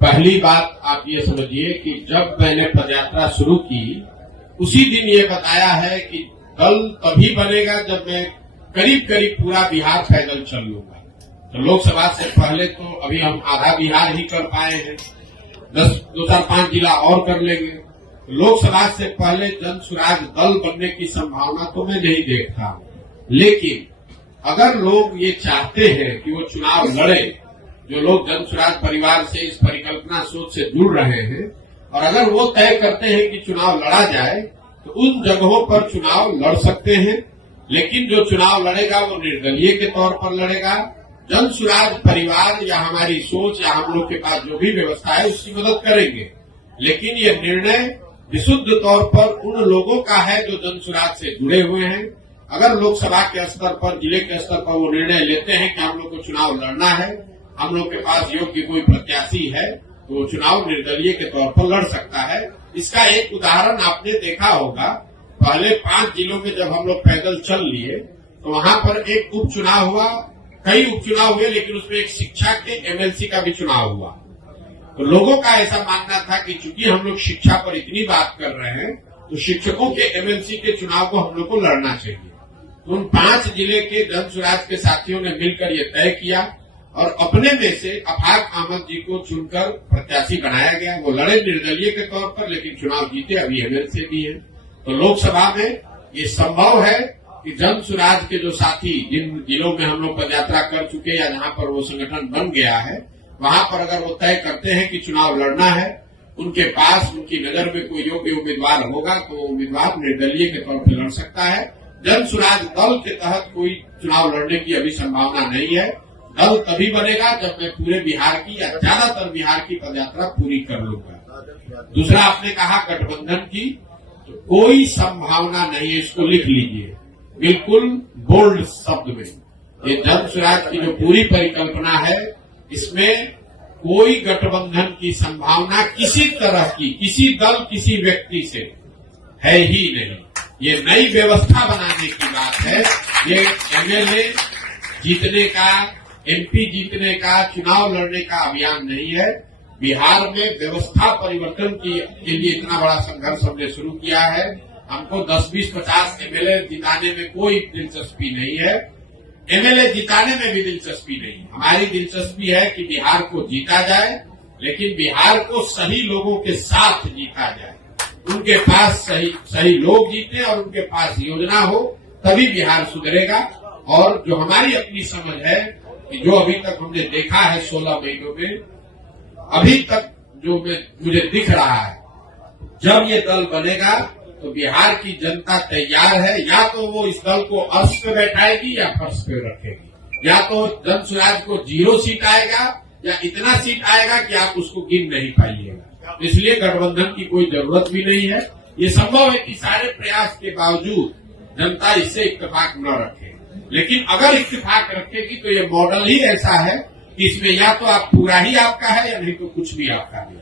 पहली बात आप ये समझिए कि जब मैंने पदयात्रा शुरू की उसी दिन ये बताया है कि दल तभी बनेगा जब मैं करीब करीब पूरा बिहार पैदल चल लूंगा। तो लोकसभा से पहले तो अभी हम आधा बिहार ही कर पाए हैं, 2-4-5 जिला और कर लेंगे। लोकसभा से पहले जन स्वराज दल बनने की संभावना तो मैं नहीं देखता हूं, लेकिन अगर लोग ये चाहते हैं कि वो चुनाव लड़े, जो लोग जन स्वराज परिवार से इस परिकल्पना सोच से जुड़ रहे हैं, और अगर वो तय करते हैं कि चुनाव लड़ा जाए तो उन जगहों पर चुनाव लड़ सकते हैं। लेकिन जो चुनाव लड़ेगा वो निर्दलीय के तौर पर लड़ेगा। जन स्वराज परिवार या हमारी सोच या हम लोग के पास जो भी व्यवस्था है उसकी मदद करेंगे, लेकिन ये निर्णय विशुद्ध तौर पर उन लोगों का है जो जन स्वराज से जुड़े हुए हैं। अगर लोकसभा के स्तर पर, जिले के स्तर पर वो निर्णय लेते हैं कि हम लोग को चुनाव लड़ना है, हम लोग के पास योग्य कोई प्रत्याशी है, तो वो चुनाव निर्दलीय के तौर पर लड़ सकता है। इसका एक उदाहरण आपने देखा होगा, पहले 5 जिलों में जब हम लोग पैदल चल लिए तो वहां पर एक उपचुनाव हुआ, कई उपचुनाव हुए, लेकिन उसमें एक शिक्षा के एमएलसी का भी चुनाव हुआ। तो लोगों का ऐसा मानना था कि चूंकि हम लोग शिक्षा पर इतनी बात कर रहे हैं तो शिक्षकों के एमएलसी के चुनाव को हम लोग को लड़ना चाहिए। तो उन 5 जिले के जन स्वराज के साथियों ने मिलकर ये तय किया और अपने में से अफाक अहमद जी को चुनकर प्रत्याशी बनाया गया। वो लड़े निर्दलीय के तौर पर, लेकिन चुनाव जीते, अभी एमएलसी भी है। तो लोकसभा में ये संभव है कि जन स्वराज के जो साथी जिन जिलों में हम लोग पदयात्रा कर चुके या जहां पर वो संगठन बन गया है, वहां पर अगर वो तय करते हैं कि चुनाव लड़ना है, उनके पास उनकी नजर में कोई योग्य उम्मीदवार होगा तो उम्मीदवार निर्दलीय के तौर पर लड़ सकता है। जन स्वराज दल के तहत कोई चुनाव लड़ने की अभी संभावना नहीं है। दल तभी बनेगा जब मैं पूरे बिहार की या ज्यादातर बिहार की पदयात्रा पूरी कर लूंगा। दूसरा, आपने कहा गठबंधन की, तो कोई संभावना नहीं है, इसको लिख लीजिए बिल्कुल बोल्ड शब्द में। ये जन स्वराज की जो पूरी परिकल्पना है, इसमें कोई गठबंधन की संभावना किसी तरह की, किसी दल, किसी व्यक्ति से है ही नहीं। ये नई व्यवस्था बनाने की बात है। ये एमएलए जीतने का, एमपी जीतने का, चुनाव लड़ने का अभियान नहीं है। बिहार में व्यवस्था परिवर्तन के लिए इतना बड़ा संघर्ष हमने शुरू किया है। हमको 10, 20, 50 एमएलए जिताने में कोई दिलचस्पी नहीं है, एमएलए जिताने में भी दिलचस्पी नहीं। हमारी दिलचस्पी है कि बिहार को जीता जाए, लेकिन बिहार को सही लोगों के साथ जीता जाए, उनके पास सही लोग जीते और उनके पास योजना हो, तभी बिहार सुधरेगा। और जो हमारी अपनी समझ है कि जो अभी तक हमने देखा है 16 महीनों में, अभी तक जो मुझे दिख रहा है, जब ये दल बनेगा तो बिहार की जनता तैयार है। या तो वो इस दल को अर्श पे बैठाएगी या फर्श पे रखेगी, या तो जन स्वराज को 0 सीट आएगा या इतना सीट आएगा कि आप उसको गिन नहीं पाइएगा। इसलिए गठबंधन की कोई जरूरत भी नहीं है। ये संभव है कि सारे प्रयास के बावजूद जनता इससे इत्तेफाक न रखे, लेकिन अगर इत्तेफाक रखेगी तो ये मॉडल ही ऐसा है कि इसमें या तो आप पूरा ही आपका है या नहीं तो कुछ भी आपका नहीं।